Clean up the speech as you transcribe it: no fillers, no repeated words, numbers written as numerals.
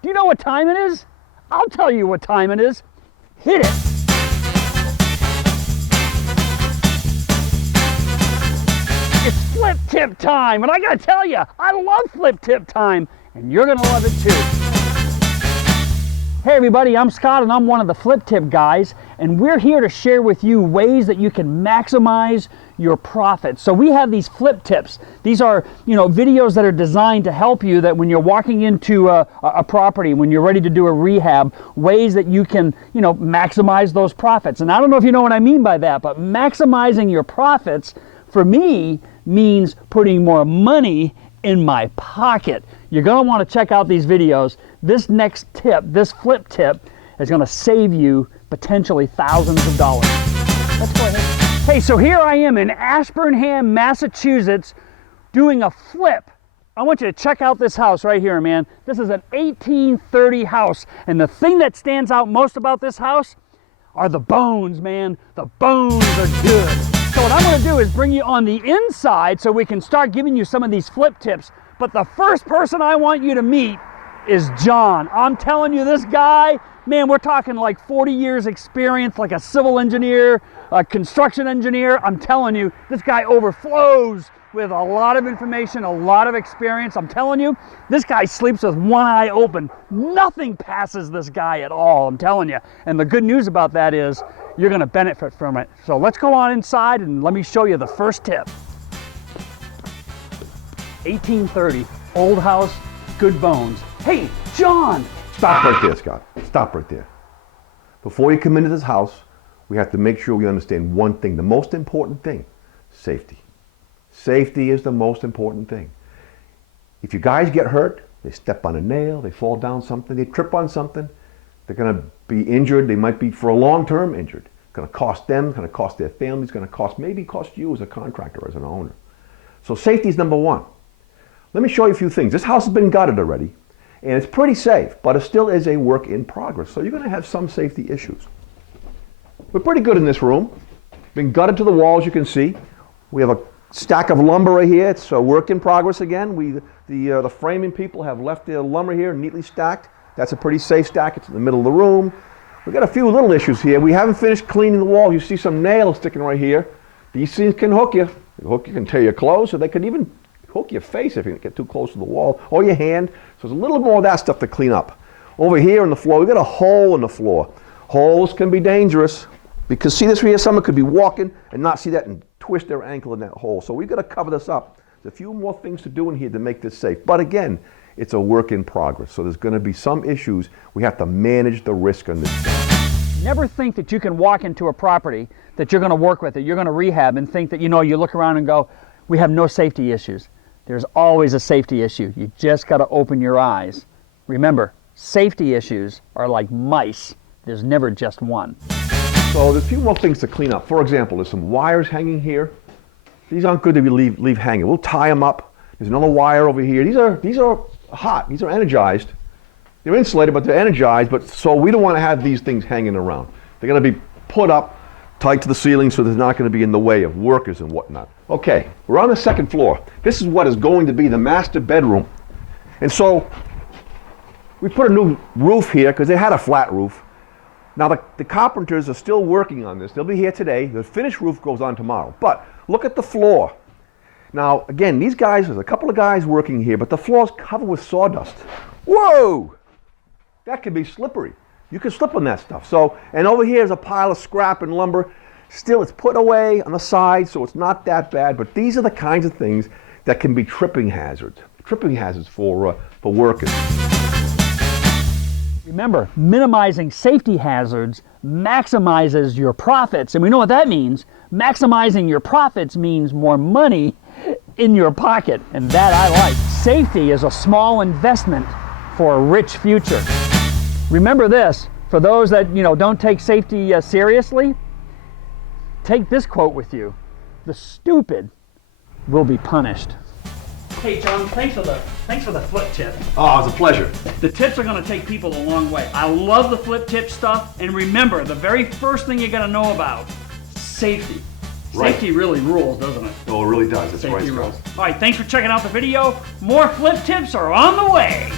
Do you know what time it is? I'll tell you what time it is. Hit it. It's flip tip time, and I gotta tell you, I love flip tip time, and you're gonna love it too. Hey everybody, I'm Scott, and I'm one of the flip tip guys, and we're here to share with you ways that you can maximize your profits. So we have these flip tips. These are, videos that are designed to help you that when you're walking into a property, when you're ready to do a rehab, ways that you can, maximize those profits. And I don't know if you know what I mean by that, but maximizing your profits for me means putting more money in my pocket. You're going to want to check out these videos. This next tip, this flip tip, is going to save you potentially thousands of dollars. Let's go ahead. Hey, so here I am in Ashburnham, Massachusetts, doing a flip. I want you to check out this house right here, man. This is an 1830 house, and the thing that stands out most about this house are the bones, man. The bones are good. So what I'm going to do is bring you on the inside so we can start giving you some of these flip tips. But the first person I want you to meet is John. I'm telling you, this guy, man, we're talking like 40 years experience, like a civil engineer, a construction engineer. I'm telling you, this guy overflows with a lot of information, a lot of experience. I'm telling you, this guy sleeps with one eye open. Nothing passes this guy at all, I'm telling you. And the good news about that is you're going to benefit from it. So let's go on inside and let me show you the first tip. 1830, old house, good bones. Hey, John! Stop right there, Scott. Stop right there. Before you come into this house, we have to make sure we understand one thing, the most important thing, safety. Safety is the most important thing. If you guys get hurt, they step on a nail, they fall down something, they trip on something, they're going to be injured. They might be for a long term injured. It's going to cost them, it's going to cost their family, it's going to maybe cost you as a contractor, as an owner. So safety is number one. Let me show you a few things. This house has been gutted already, and it's pretty safe, but it still is a work in progress. So you're going to have some safety issues. We're pretty good in this room. Been gutted to the walls, you can see. We have a stack of lumber right here. It's a work in progress again. The framing people have left their lumber here neatly stacked. That's a pretty safe stack. It's in the middle of the room. We've got a few little issues here. We haven't finished cleaning the wall. You see some nails sticking right here. These things can hook you. You can tear your clothes, or they can even hook your face if you get too close to the wall, or your hand. So there's a little more of that stuff to clean up. Over here on the floor, we've got a hole in the floor. Holes can be dangerous because see this right here? Someone could be walking and not see that and twist their ankle in that hole. So we've got to cover this up. There's a few more things to do in here to make this safe. But again, it's a work in progress. So there's going to be some issues. We have to manage the risk on this. Never think that you can walk into a property that you're going to work with, that you're going to rehab, and think that, you look around and go, we have no safety issues. There's always a safety issue. You just got to open your eyes. Remember, safety issues are like mice. There's never just one. So there's a few more things to clean up. For example, there's some wires hanging here. These aren't good to be leave hanging. We'll tie them up. There's another wire over here. These are hot. These are energized. They're insulated, but they're energized. But so we don't want to have these things hanging around. They're going to be put up tight to the ceiling so they're not going to be in the way of workers and whatnot. Okay, we're on the second floor. This is what is going to be the master bedroom. And so we put a new roof here because they had a flat roof. Now the carpenters are still working on this. They'll be here today. The finished roof goes on tomorrow. But look at the floor. Now again, these guys, there's a couple of guys working here, but the floor's covered with sawdust. Whoa! That could be slippery. You can slip on that stuff. So, and over here is a pile of scrap and lumber. Still, it's put away on the side, so it's not that bad. But these are the kinds of things that can be tripping hazards. Tripping hazards for workers. Remember, minimizing safety hazards maximizes your profits. And we know what that means. Maximizing your profits means more money in your pocket. And that I like. Safety is a small investment for a rich future. Remember this, for those that don't take safety seriously, take this quote with you. The stupid will be punished. Hey John, thanks for the flip tip. Oh, it's a pleasure. The tips are going to take people a long way. I love the flip tip stuff, and remember, the very first thing you got to know about, safety. Right. Safety really rules, doesn't it? Oh, it really does. That's right, Safety Scott. rules. All right, thanks for checking out the video. More flip tips are on the way.